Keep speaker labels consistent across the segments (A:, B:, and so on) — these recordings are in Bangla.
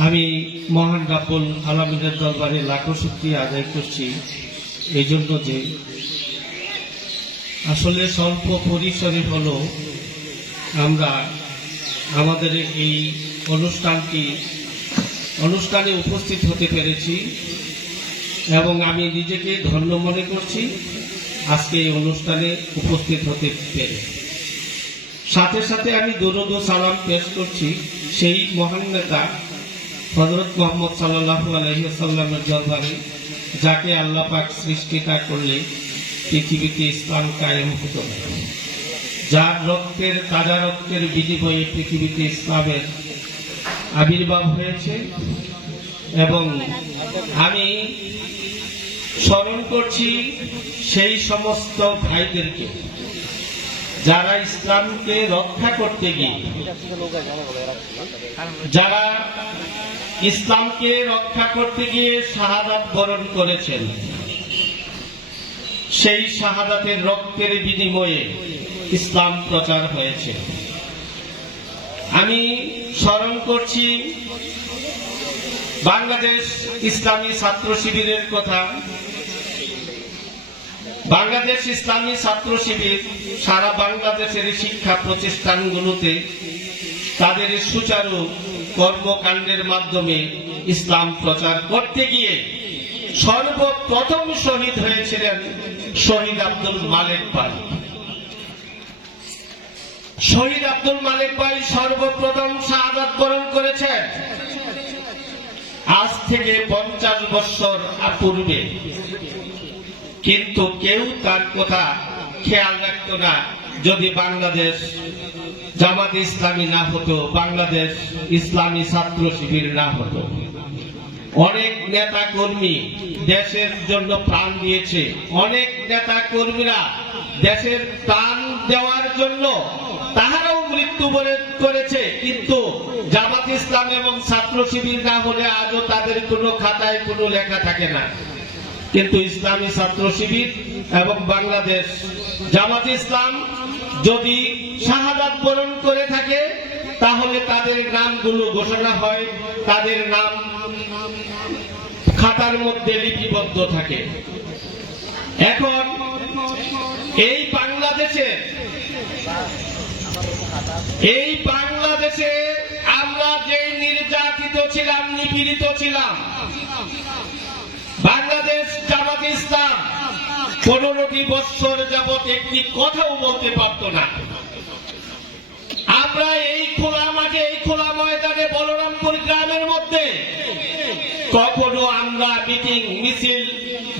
A: আমি মহান রাব্বুল আলমিনের দরবারে লাখো শুক্রিয়া আদায় করছি এই জন্য যে আসলে স্বল্প পরিসরে হলো আমরা আমাদের এই অনুষ্ঠানটি, অনুষ্ঠানে উপস্থিত হতে পেরেছি এবং আমি নিজেকে ধন্য মনে করছি আজকে এই অনুষ্ঠানে উপস্থিত হতে পেরে। সাথে সাথে আমি দরুদ সালাম পেশ করছি সেই মহান নেতা হজরত মোহাম্মদ সাল্লাহ আলহিসাল্লামের দরবারে যাকে আল্লাহ পাক সৃষ্টিটা করলে পৃথিবীতে ইসলাম কায়েম হতো। যার রক্তের, তাজা রক্তের বিনিময়ে পৃথিবীতে ইসলামের আবির্ভাব হয়েছে এবং আমি স্মরণ করছি সেই সমস্ত ভাইদেরকে। যারা ইসলামকে রক্ষা করতে গিয়ে, যারা ইসলামকে রক্ষা করতে গিয়ে শাহাদাত বরণ করেছেন, সেই শাহাদাতের রক্তের বিনিময়ে ইসলাম প্রচার হয়েছে। আমি স্মরণ করছি, বাংলাদেশ ইসলামী ছাত্র শিবিরের কথা বাংলাদেশ ইসলামী ছাত্র শিবির সারা বাংলাদেশের শিক্ষা প্রতিষ্ঠানগুলোতে তাদের সুচারু কর্মকাণ্ডের মাধ্যমে ইসলাম প্রচার করতে গিয়ে সর্বপ্রথম শহীদ হয়েছিলেন শহীদ আব্দুল মালেক ভাই। শহীদ আব্দুল মালেক ভাই সর্বপ্রথম শাহাদাত বরণ করেছেন। আজ থেকে পঞ্চাশ বছর পূর্বে কিন্তু কেউ তার কথা খেয়াল রাখতো না। যদি বাংলাদেশ জামাত ইসলামী না হতো, বাংলাদেশ ইসলামী ছাত্র শিবির না হতো। অনেক নেতা কর্মী দেশের জন্য প্রাণ দিয়েছে। অনেক নেতা কর্মীরা দেশের প্রাণ দেওয়ার জন্য তাহারাও মৃত্যুবরণ করেছে। কিন্তু জামাত ইসলাম এবং ছাত্র শিবির না হলে আজও তাদের কোনো খাতায় কোনো লেখা থাকে না। কিন্তু ইসলামী ছাত্র শিবির এবং বাংলাদেশ জামাত ইসলাম যদি শাহাদাত বরণ করে থাকে, তাহলে তাদের নামগুলো ঘোষণা হয়, তাদের নাম খাতার মধ্যে লিপিবদ্ধ থাকে। এখন এই বাংলাদেশে এই বাংলাদেশে আমরা যে নির্যাতিত ছিলাম, নিপীড়িত ছিলাম বাংলাদেশ জামাত ইসলাম পনেরোটি বৎসর যাবৎ একটি কথাও বলতে পারত না। আমরা এই খোলা মাঠে, এই খোলা ময়দানে বলরামপুর গ্রামের মধ্যে কখনো আমরা মিটিং, মিছিল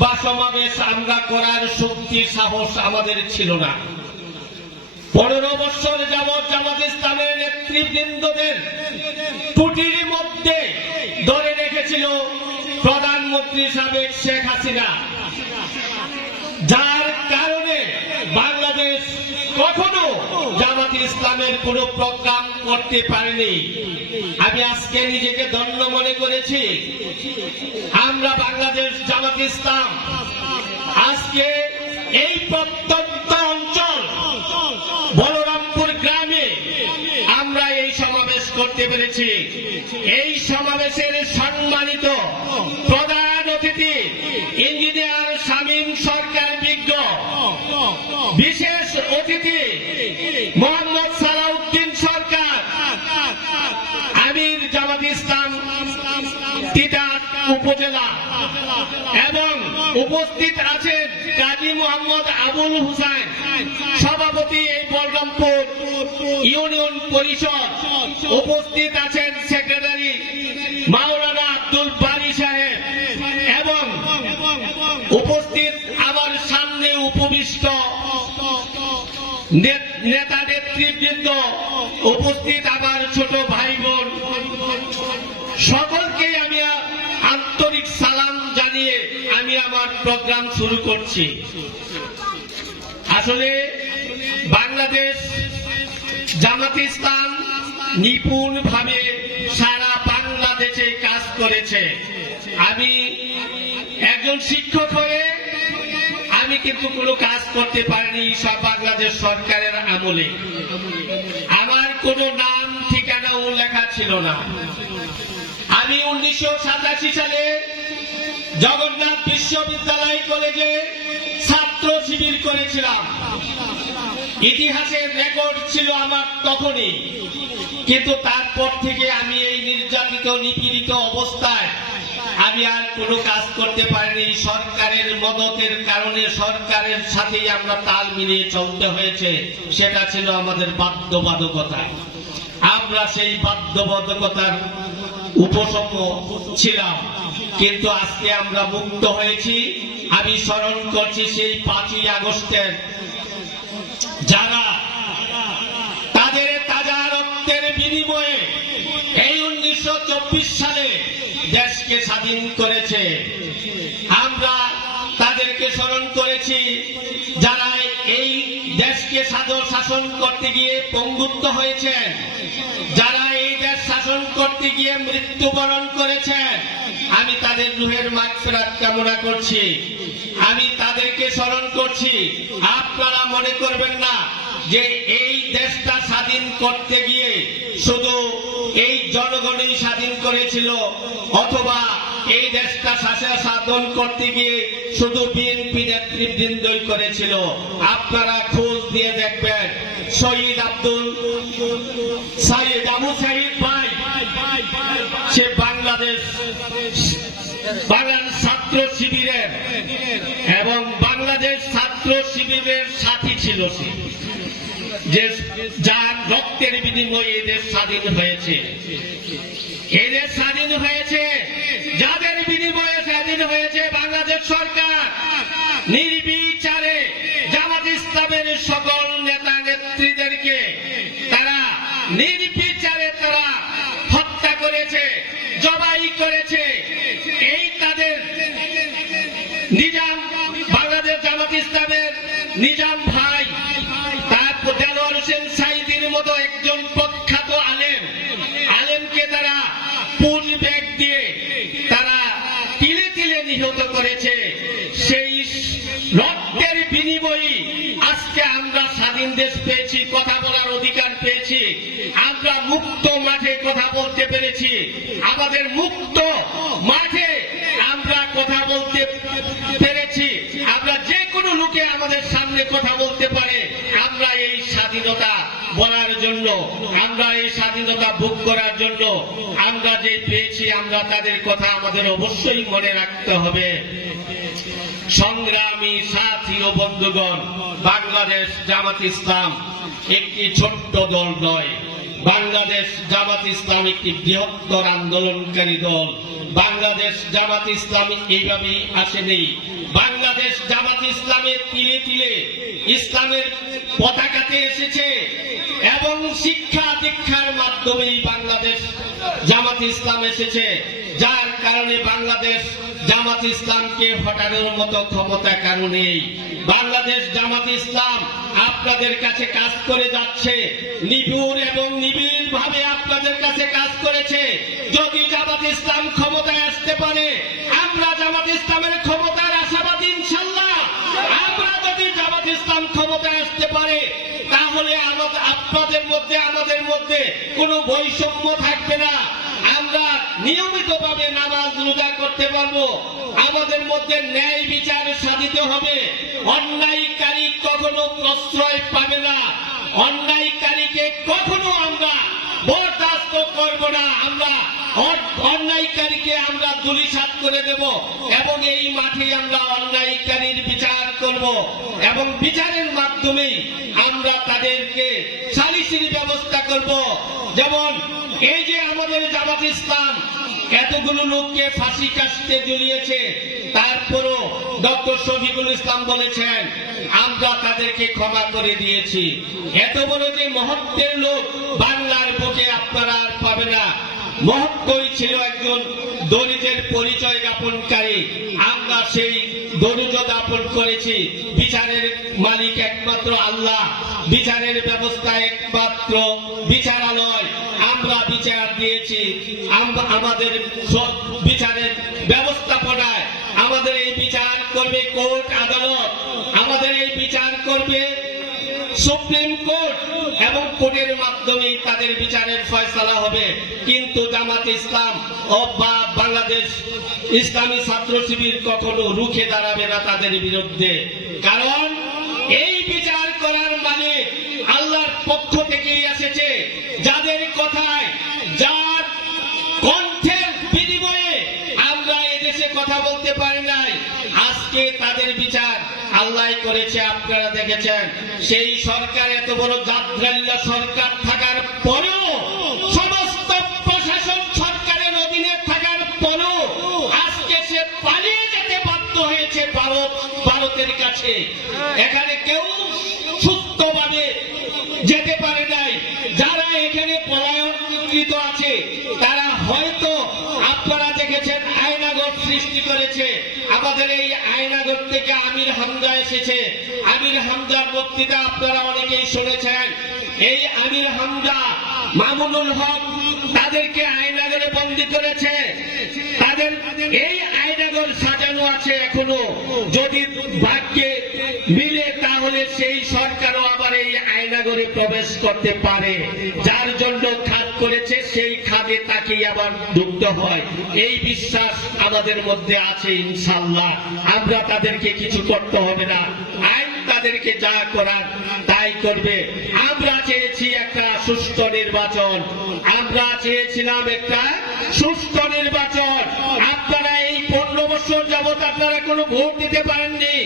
A: বা সমাবেশ আমরা করার শক্তি সাহস আমাদের ছিল না। পনেরো বৎসর যাবৎ জামাত ইসলামের নেতৃবৃন্দদের টুটির মধ্যে ধরে রেখেছিল প্রধানমন্ত্রী সাবেক শেখ হাসিনা। যার কারণে বাংলাদেশ কখনো জামাত ইসলামের কোন প্রোগ্রাম করতে পারেনি। আমি আজকে নিজেকে ধন্য মনে করেছি। আমরা বাংলাদেশ জামাত ইসলাম। আজকে এই প্রত্যন্ত অঞ্চল বলরামপুর গ্রামে আমরা এই সমাবেশ করতে পেরেছি। এই সমাবেশের সম্মানিত প্রধান অতিথি, ইঞ্জিনিয়ার শামীম সরকার বিজ্ঞ। বিশেষ অতিথি, মোহাম্মদ সালাউদ্দিন সরকার। আমির জামাত ইসলাম তিতার উপজেলা। এবং উপস্থিত আছেন কাজী মোহাম্মদ আবুল হুসাইন, সভাপতি বলরামপুর ইউনিয়ন পরিষদ উপস্থিত আছেন সেক্রেটারি মাওলানা আব্দুল বারি সাহেব এবং উপস্থিত আমার সামনে উপবিষ্ট নেতা নেতৃবৃন্দ উপস্থিত আমার ছোট ভাই বোন সকলকে আমি আন্তরিক সালাম জানিয়ে আমি আমার প্রোগ্রাম শুরু করছি। আসলে বাংলাদেশ জামাত ইসলাম নিপুণ ভাবে সারা বাংলাদেশে কাজ করেছে। আমি একজন শিক্ষক হয়ে আমি কিন্তু কোনো কাজ করতে পারিনি সব বাংলাদেশ সরকারের আমলে। আমার কোনো নাম ঠিকানাও লেখা ছিল না। আমি উনিশশো সাতাশি সালে জগন্নাথ বিশ্ববিদ্যালয় কলেজে ছাত্র শিবির করেছিলাম। ইতিহাসের রেকর্ড ছিল আমার তখনই। কিন্তু তারপর থেকে আমি এই নির্যাতিত, নিপীড়িত অবস্থায় আমি আর কোনো কাজ করতে পারিনি। সরকারের মদতের কারণে সরকারের সাথেই আমরা তাল মিলিয়ে চলতে হয়েছে, সেটা ছিল আমাদের বাধ্যবাধকতা। আমরা সেই বাধ্যবাধকতার উপসম ছিলাম। কিন্তু আজকে আমরা মুক্ত হয়েছি। আমি স্মরণ করছি সেই পাঁচই আগস্টের। যারা তাদের তাজা রক্তের বিনিময়ে এই উনিশশো চব্বিশ সালে দেশকে স্বাধীন করেছে। আমরা তাদেরকে স্মরণ করেছি, যারা এই দেশকে সাদর শাসন করতে গিয়ে পঙ্গুত্ব হয়েছেন, যারা দেশ শাসন করতে গিয়ে মৃত্যুবরণ করেছেন। আমি তাদের রুহের মাগফিরাত কামনা করছি। আমি তাদেরকে স্মরণ করছি। আপনারা মনে করবেন না যে এই দেশটা স্বাধীন করতে গিয়ে শুধু এই জনগণই স্বাধীন করেছিল, অথবা এই দেশটা শাসন সাধন করতে গিয়ে শুধু বিএনপি নেতৃবৃন্দই করেছিল। আপনারা খোঁজ দিয়ে দেখবেন, শহীদ আব্দুল সাইদ আবু সাহিদ ভাই, সে বাংলাদেশ বাংলাদেশ ছাত্র শিবিরের এবং বাংলাদেশ ছাত্র শিবিরের সাথী ছিল সে। যে যার রক্তের বিনিময়ে এই দেশ স্বাধীন হয়েছে। এই দেশ স্বাধীন হয়েছে। যাদের বিনিময়ে স্বাধীন হয়েছে বাংলাদেশ সরকার, নির্বিচারে জামাত ইসলামের সকল নেতা নেত্রীদেরকে তারা নির্বিচারে তারা হত্যা করেছে, জবাই করেছে। এই তাদের নিজাম, বাংলাদেশ জামাত ইসলামের নিজাম স্বাধীন দেশ পেয়েছি, কথা বলার অধিকার পেয়েছি। আমরা মুক্ত মাঠে কথা বলতে পেরেছি। আমাদের মুক্ত মাঠে আমরা কথা বলতে পেরেছি। আমরা যে কোনো লোকে আমাদের সামনে কথা বলতে পারে। আমরা এই স্বাধীনতা বলার জন্য, আমরা এই স্বাধীনতা ভোগ করার জন্য, আমরা যে পেয়েছি, আমরা তাদের কথা আমাদের অবশ্যই মনে রাখতে হবে। সংগ্রামী সাথী ও বন্ধুগণ, বাংলাদেশ জামাত ইসলাম একটি ছোট্ট দল নয়। বাংলাদেশ জামাত ইসলাম একটি বৃহত্তর আন্দোলনকারী দল। বাংলাদেশ জামাত ইসলাম এইভাবেই আসেনি। বাংলাদেশ জামাত ইসলামের তিলে তিলে ইসলামের পতাকাতে এসেছে এবং শিক্ষা দীক্ষার মাধ্যমেই বাংলাদেশ জামাত ইসলাম এসেছে। যার কারণে বাংলাদেশ জামাত ইসলামকে হটানোর মতো ক্ষমতা কারণ নেই। বাংলাদেশ জামাত ইসলাম আপনাদের কাছে কাজ করে যাচ্ছে। নিবিড় এবং নিবিড় ভাবে আপনাদের কাছে কাজ করেছে। যদি জামাত ইসলাম ক্ষমতায় আসতে পারে, আমরা জামাত ইসলামের ক্ষমতার আশাবাদী ইনশাল্লাহ। আমরা যদি জামাত ইসলাম ক্ষমতায় আসতে পারে, তাহলে আপনাদের মধ্যে আমাদের মধ্যে কোনো বৈষম্য থাকবে না। আমরা নিয়মিত ভাবে নামাজ রোজা করতে পারব। আমাদের মধ্যে ন্যায় বিচার সাধিত হবে। অন্যায়কারী কখনো প্রশ্রয় পাবে না। অন্যায়কারীকে কখনো আমরা বরদাস্ত করব না। আমরা অন্যায়কারীকে আমরা দুলিশাত করে দেব এবং এই মাঠে আমরা অন্যায়কারীর বিচার করব এবং বিচারের মাধ্যমেই আমরা তাদেরকে সালিসির ব্যবস্থা করব। যেমন এই যে আমাদের জামাত ইসলাম, এতগুলো লোককে ফাঁসি কাশতে ঝুলিয়েছে তারপরও ডক্টর শফিকুল ইসলাম বলেছেন, আমরা তাদেরকে ক্ষমা করে দিয়েছি। এত বড় যে মহত্বের লোক বাংলার বুকে আপনারা আর পাবে না। মহত্বই ছিল একজন দরিদ্রের পরিচয় জ্ঞাপনকারী। আমরা সেই দরিদ্র জ্ঞাপন করেছি। বিচারের মালিক একমাত্র আল্লাহ। বিচারের ব্যবস্থা একমাত্র বিচারালয়। আমরা বিচার দিয়েছি। আমাদের সব বিচারের ব্যবস্থাপনায়। আমাদের এই বিচার করবে কোর্ট আদালত। আমাদের এই বিচার করবে সুপ্রিম কোর্ট এবং কোর্টের মাধ্যমেই তাদের বিচারের ফয়সালা হবে। কিন্তু জামাত ইসলাম ও বা বাংলাদেশ ইসলামী ছাত্র শিবির কখনো রুখে দাঁড়াবে না তাদের বিরুদ্ধে। কারণ এই বিচার করার মানে আল্লাহর পক্ষ থেকেই এসেছে। যাদের কথায়, যার কণ্ঠের বিনিময়ে আমরা এদেশে কথা বলতে পারি নাই। আজকে তাদের বিচার আল্লাহ করেছে, আপনারা দেখেছেন, সেই সরকার, এত বড় জাদ্রাল্লা সরকার থাকার পরেও, সমস্ত প্রশাসন সরকারের অধীনে থাকার পালিয়ে যেতে বাধ্য হয়েছে ভারত, ভারতের কাছে। এখানে কেউ আমির হামজা এসেছে। আমির হামজার বক্তৃতা আপনারা অনেকেই শুনেছেন। এই আমির হামজা মামুনুল হক তাদেরকে আয়নাগরে বন্দি করেছে। তাদের এই আয়নাগর সাজানো আছে এখনও। যদি ভাগ্যে মিলে তাহলে সেই সরকারও আবার এই আয়নাগরে প্রবেশ করতে পারে। যার জন্য খাত করেছে, সেই খাদে তাকেই আবার ঢুকতে হয়। এই বিশ্বাস আমাদের মধ্যে আছে ইনশাল্লাহ আমরা তাদেরকে কিছু করতে হবে না। আইন তাদেরকে যা করার তাই করবে। আমরা চেয়েছি একটা সুস্থ নির্বাচন। আমরা চেয়েছিলাম একটা সুস্থ নির্বাচন। বছর যাবৎ আপনারা কোনো ভোট দিতে পারেননি।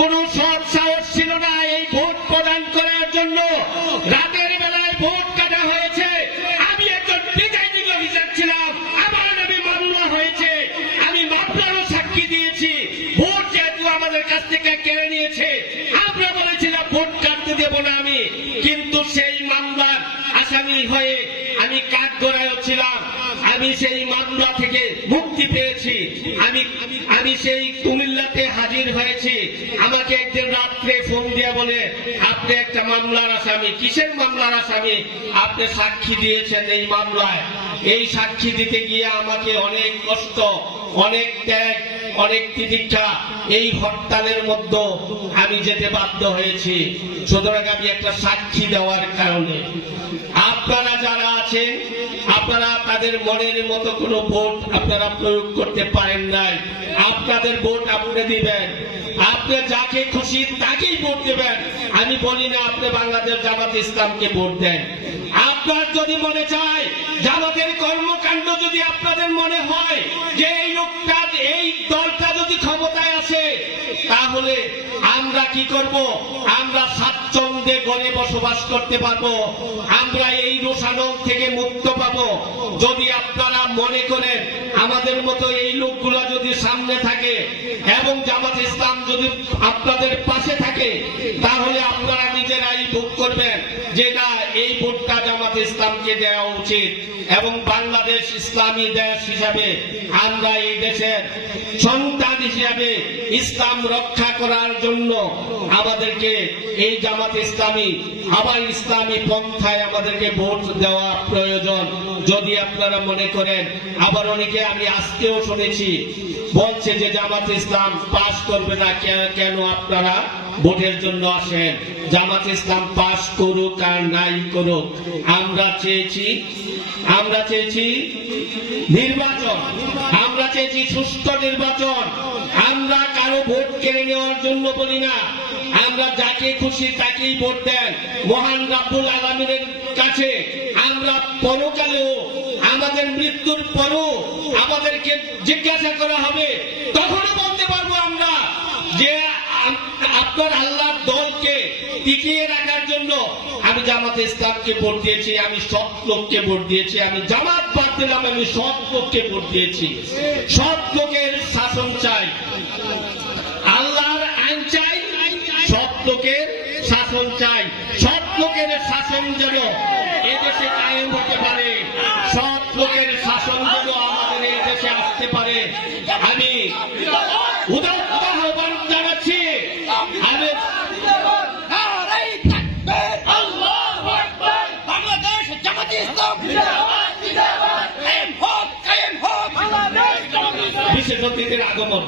A: কোনো সৎ সাহস ছিল না এই ভোট প্রদান করার জন্য। রাতের বেলায় ভোট কাটা হয়েছে। আমি একজন প্রিজাইডিং অফিসার ছিলাম। আমার নামে মামলা হয়েছে। আমি মামলারও সাক্ষী দিয়েছি। ভোট যেহেতু আমাদের কাছ থেকে কেড়ে নিয়েছে, আমরা বলেছিলাম ভোট কাটতে দেব না আমি। কিন্তু সেই মামলার আসামি হয়ে আমি কাঠ গড়ায় ছিলাম। আমি সেই মামলা থেকে মুক্তি পেয়েছি। আমি আমি সেই কুমিল্লাতে হাজির হয়েছি। আমাকে একদিন রাত্রে ফোন দিয়ে বলে, আপনি একটা মামলার আসামি। কিসের মামলার আসামি? আপনি সাক্ষী দিয়েছেন এই মামলায়। এই সাক্ষী দিতে গিয়ে আমাকে অনেক কষ্ট, অনেক ত্যাগ, অনেক তিতিক্ষা, এই হরতালের মধ্যে আমি যেতে বাধ্য হয়েছি। সুতরাং আমি একটা সাক্ষী দেওয়ার কারণে। আপনারা যারা আছেন, আপনারা তাদের মনের মতো কোনো ভোট আপনারা প্রয়োগ করতে পারেন নাই। আপনাদের ভোট আপনি দিবেন। আপনি যাকে খুশি তাকেই ভোট দেবেন। আমি বলি না আপনি বাংলাদেশ জামাত ইসলামকে ভোট দেন। আপনার যদি মনে চায়, জামাতের কর্মকাণ্ড যদি আপনাদের মনে হয়, যে এই লোকটা, এই দলটা যদি ক্ষমতায় আসে তাহলে আমরা কি করব? আমরা স্বাচ্ছন্দ্যে গড়ে বসবাস করতে পারব। আমরা এই রোষানল থেকে মুক্ত পাবো। যদি আপনারা মনে করেন আমাদের মতো এই লোকগুলো যদি সামনে থাকে এবং জামাত ইসলাম যদি আপনাদের পাশে থাকে, তাহলে আপনারা নিজেরাই ভোগ করবেন যে না, এই ভোটটা জামাত ইসলামকে দেওয়া উচিত এবং বাংলাদেশ ইসলামী দেশ হিসাবে আমরা এই দেশের সন্তান হিসাবে ইসলাম রক্ষা করার জন্য আমাদেরকে এই জামাত ইসলামী, আবার ইসলামী পন্থায় আমাদেরকে ভোট দেওয়া প্রয়োজন। যদি আপনারা মনে করেন, আবার অনেকে আমি আজকেও শুনেছি, বলছে যে জামাত ইসলাম পাশ করবে না কেন আপনারা ভোটের জন্য আসেন। জামাত ইসলাম পাশ করুক আর নাই করুক। আমরা চেয়েছি আমরা চেয়েছি নির্বাচন। আমরা চেয়েছি সুস্থ নির্বাচন। আমরা কারও ভোট কেড়ে নেওয়ার জন্য বলি না। আমরা যাকে খুশি তাকেই ভোট দেন। মহান রাব্বুল আলমিনের কাছে আমরা পরকালেও, আমাদের মৃত্যুর পরও আমাদেরকে জিজ্ঞাসা করা হবে। তখনও বলতে পারব আমরা যে আপনার আল্লাহর দলকে টিকিয়ে রাখার জন্য আমি জামাত ইসলামকে ভোট দিয়েছি, আমি সৎ লোককে ভোট দিয়েছি, আমি জামাত বাদ দিলাম, আমি সৎ লোককে ভোট দিয়েছি। সৎ লোকের শাসন চাই, আল্লাহর আইন চাই লোকের শাসন চাই। সৎ লোকের শাসন যেন এদেশে কায়েম হতে পারে, সৎ লোকের শাসন যেন আমাদের এই দেশে আসতে পারে। আমি উদাত্ত অতিথির আগমন।